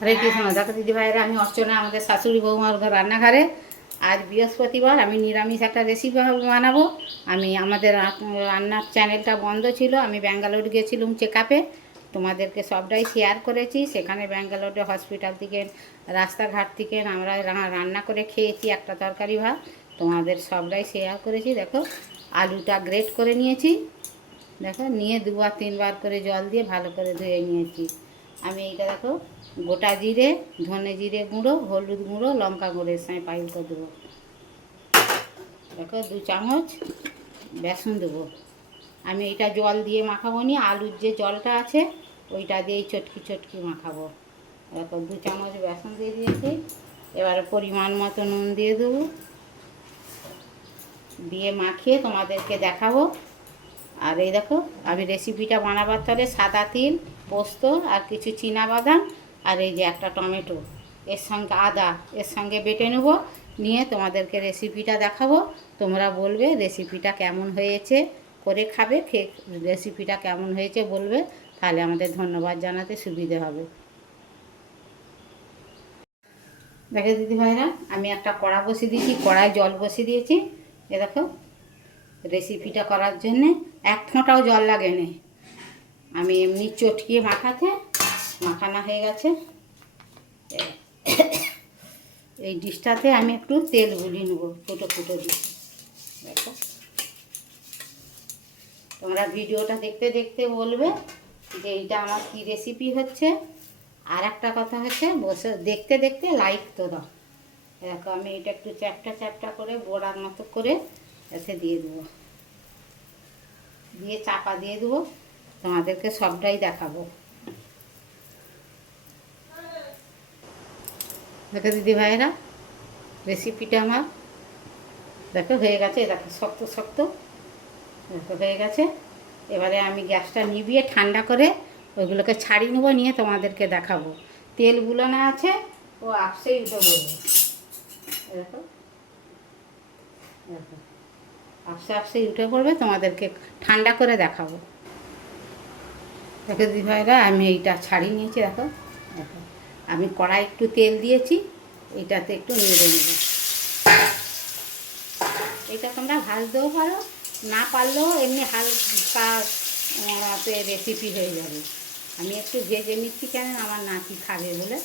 হরে কৃষ্ণ। দেখো দিদি ভাইরা, আমি অর্চনা, আমাদের শাশুড়ি বৌমার রান্নাঘরে। আজ বৃহস্পতিবার, আমি নিরামিষ একটা রেসিপি বানাবো। আমি আমাদের রান্নার চ্যানেলটা বন্ধ ছিল, আমি ব্যাঙ্গালোর গিয়েছিলাম চেক আপে। তোমাদেরকে সবটাই শেয়ার করেছি। সেখানে ব্যাঙ্গালোরে হসপিটাল থেকে, রাস্তাঘাট থেকে আমরা রান্না করে খেয়েছি একটা তরকারি ভাত। তোমাদের সবটাই শেয়ার করেছি। দেখো, আলুটা গ্রেট করে নিয়েছি। দেখো, নিয়ে দুবার তিনবার করে জল দিয়ে ভালো করে ধুয়ে নিয়েছি। আমি এইটা দেখো, গোটা জিরে, ধনে জিরে গুঁড়ো, হলুদ গুঁড়ো, লঙ্কা গুঁড়োর সঙ্গে পাইল করে দেবো। দেখো, 2 চামচ বেসন দেবো। আমি এইটা জল দিয়ে মাখাবো নি, আলুর যে জলটা আছে ওইটা দিয়েই চটকি চটকি মাখাবো। দেখো, 2 চামচ বেসন দিয়ে দিয়েছি। এবারে পরিমাণ মতো নুন দিয়ে দেবো, দিয়ে মাখিয়ে তোমাদেরকে দেখাবো। আর এই দেখো, আমি রেসিপিটা বানাবার তলে সাদা তিল, পোস্ত আর কিছু বাদাম আর এই যে একটা টমেটো, এর সঙ্গে আদা, এর সঙ্গে বেটে নেব। নিয়ে তোমাদেরকে রেসিপিটা দেখাবো। তোমরা বলবে রেসিপিটা কেমন হয়েছে, করে খাবে, খেয়ে রেসিপিটা কেমন হয়েছে বলবে, তাহলে আমাদের ধন্যবাদ জানাতে সুবিধে হবে। দেখো দিদি ভাইরা, আমি একটা কড়া বসিয়ে দিয়েছি, কড়ায় জল বসিয়ে দিয়েছি। এ দেখো, রেসিপিটা করার জন্যে 1 ফোঁটাও জল লাগে না। আমি এমনি চটকিয়ে মাখানো হয়ে গেছে। এই ডিশটাতে আমি একটু তেল গুলিয়ে নেবো, ফুটো ফুটো দিয়ে। দেখো, তোমরা ভিডিওটা দেখতে দেখতে বলবে যে এইটা আমার কী রেসিপি হচ্ছে। আর একটা কথা হচ্ছে, বসে দেখতে দেখতে লাইক তো দাও। দেখো, আমি এটা একটু চ্যাপটা চ্যাপটা করে বড়ার মতো করে এতে দিয়ে দেবো, দিয়ে চাপা দিয়ে দেবো। তোমাদেরকে সবটাই দেখাবো। দেখো দিদি ভাইয়েরা, রেসিপিটা আমার দেখো হয়ে গেছে। দেখো, শক্ত শক্ত দেখো হয়ে গেছে। এবারে আমি গ্যাসটা নিভিয়ে ঠান্ডা করে ওইগুলোকে ছাড়িয়ে নেবো, নিয়ে তোমাদেরকে দেখাবো। তেলগুলো না আছে ও আপসেই উঠে বলবো। দেখো দেখো, আপসেই উঠে পড়বে, তোমাদেরকে ঠান্ডা করে দেখাবো। দেখো দিদি ভাইরা, আমি এইটা ছাড়িয়ে নিয়েছি। দেখো দেখো, আমি কড়াই একটু তেল দিয়েছি, এইটাতে একটু নেড়ে নেব। এটা তোমরা ভাজতেও পারো, না পারলেও এমনি হালকা রেসিপি হয়ে যাবে। আমি একটু ভেজে নিচ্ছি, কেন আমার নাতি খাবে বলে।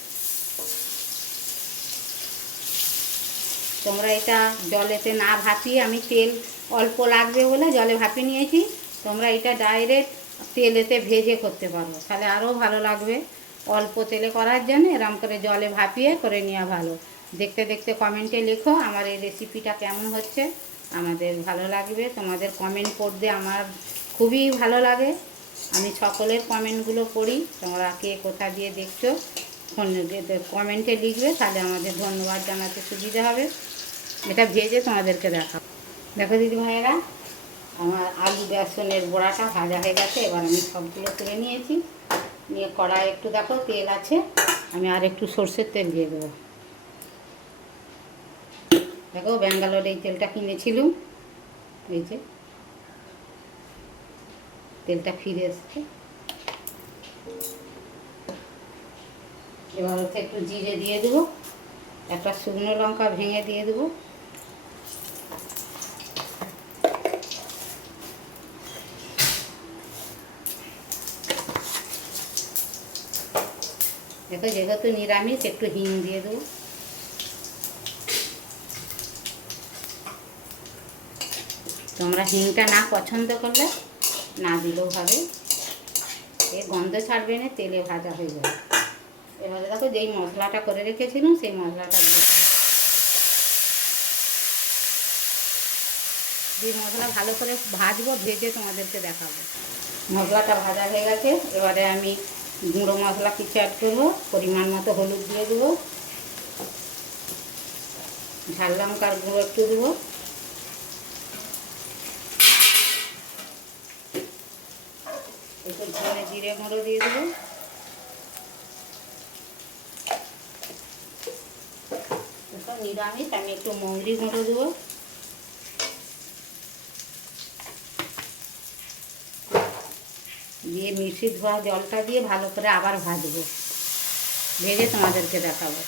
তোমরা এটা জলেতে না ভাপিয়ে, আমি তেল অল্প লাগবে বলে জলে ভাপিয়ে নিয়েছি। তোমরা এটা ডাইরেক্ট তেলেতে ভেজে করতে পারো, তাহলে আরও ভালো লাগবে। অল্প তেলে করার জন্য এরম করে জলে ভাপিয়ে করে নেওয়া ভালো। দেখতে দেখতে কমেন্টে লেখো আমার এই রেসিপিটা কেমন হচ্ছে। আমাদের ভালো লাগবে, তোমাদের কমেন্ট পড়তে আমার খুবই ভালো লাগে। আমি সকলের কমেন্টগুলো পড়ি। তোমরা কে কোথা দিয়ে দেখছো কমেন্টে লিখবে, তাহলে আমাদের ধন্যবাদ জানাতে সুবিধা হবে। এটা ভেজে তোমাদেরকে দেখাবো। দেখো দিদি ভাইয়েরা, আমার আলু বেসনের বড়াটা ভাজা হয়ে গেছে। এবার আমি সবগুলো তুলে নিয়েছি, নিয়ে কড়াই একটু দেখো তেল আছে, আমি আর একটু সর্ষের তেল দিয়ে দেবো। দেখো, ব্যাঙ্গালোরে এই তেলটা কিনেছিলাম, এই যে তেলটা ফিরে এসছে। এবার ওতে একটু জিরে দিয়ে দেবো, একটা শুকনো লঙ্কা ভেঙে দিয়ে দেবো। দেখো, যেহেতু নিরামিষ একটু হিং দিয়ে দেবো। তোমরা হিংটা না পছন্দ করলে না দিলেও হবে, এ গন্ধ ছাড়বে না, তেলে ভাজা হয়ে যাবে। এবারে দেখো, যেই মশলাটা করে রেখেছিলাম সেই মশলাটা দিয়ে মশলা ভালো করে ভাজবো, ভেজে তোমাদেরকে দেখাবো। মশলাটা ভাজা হয়ে গেছে। এবারে আমি গুঁড়ো মশলা কিছু অ্যাড করবো, পরিমাণ মতো হলুদ দিয়ে দেবো, ঝাল লঙ্কার গুঁড়ো একটু দেবো, একটু ধনে জিরে গুঁড়ো দিয়ে দেবো, নিরামিষ আমি একটু মৌরি গুঁড়ো দেবো, দিয়ে মিষ্টি ধোয়া জলটা দিয়ে ভালো করে আবার ভাজবো। ভেজে তোমাদেরকে দেখাবো।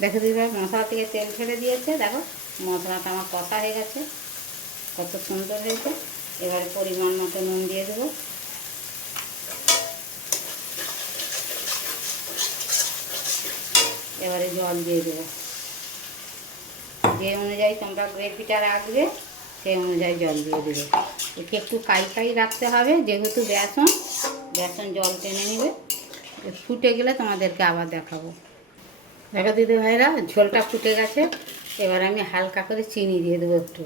দেখো দিদি ভাই, মশলা থেকে তেল ছেড়ে দিয়েছে, দেখো মশলাটা আমার কষা হয়ে গেছে, কত সুন্দর হয়েছে। এবারে পরিমাণ মতো নুন দিয়ে দেবো। এবারে জল দিয়ে দেবো, যে অনুযায়ী তোমরা গ্রেভিটা রাখবে সেই অনুযায়ী জল দিয়ে দেবে। একে একটু কাই রাখতে হবে, যেহেতু বেসন জল টেনে নেবে। ফুটে গেলে তোমাদেরকে আবার দেখাবো। দেখো দিদি ভাইরা, ঝোলটা ফুটে গেছে। এবার আমি হালকা করে চিনি দিয়ে দেবো একটু।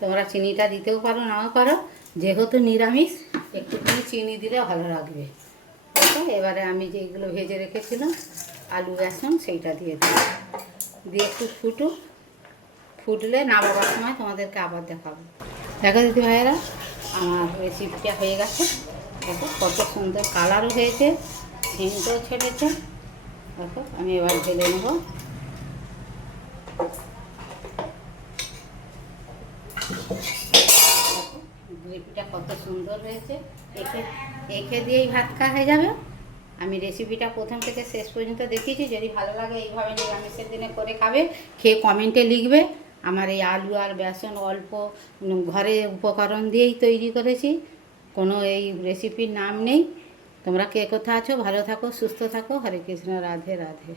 তোমরা চিনিটা দিতেও পারো, নাও পারো, যেহেতু নিরামিষ একটুখানি চিনি দিলে ভালো লাগবে। ওকে, এবারে আমি যেগুলো ভেজে রেখেছিলাম আলু বেসন সেইটা দিয়ে দেবো। দিয়ে একটু ফুটলে নামাবার সময় তোমাদেরকে আবার দেখাবো। দেখো দিদি ভাইয়েরা, আমার রেসিপিটা হয়ে গেছে। দেখো কত সুন্দর কালারও হয়েছে, সেন্টও ছেড়েছে। দেখো আমি এবার ঢেলে নেব। গ্রেভিটা কত সুন্দর হয়েছে, একে দিয়েই ভাত খাওয়া হয়ে যাবে। আমি রেসিপিটা প্রথম থেকে শেষ পর্যন্ত দেখিয়েছি। যদি ভালো লাগে এইভাবে নিরামিষের দিনে করে খাবে, খেয়ে কমেন্টে লিখবে। আমার এই আলু আর বেসন অল্প ঘরে উপকরণ দিয়েই তৈরি করেছি, কোনো এই রেসিপির নাম নেই। তোমরা কে কোথায় আছো, ভালো থাকো, সুস্থ থাকো। হরে কৃষ্ণ, রাধে রাধে।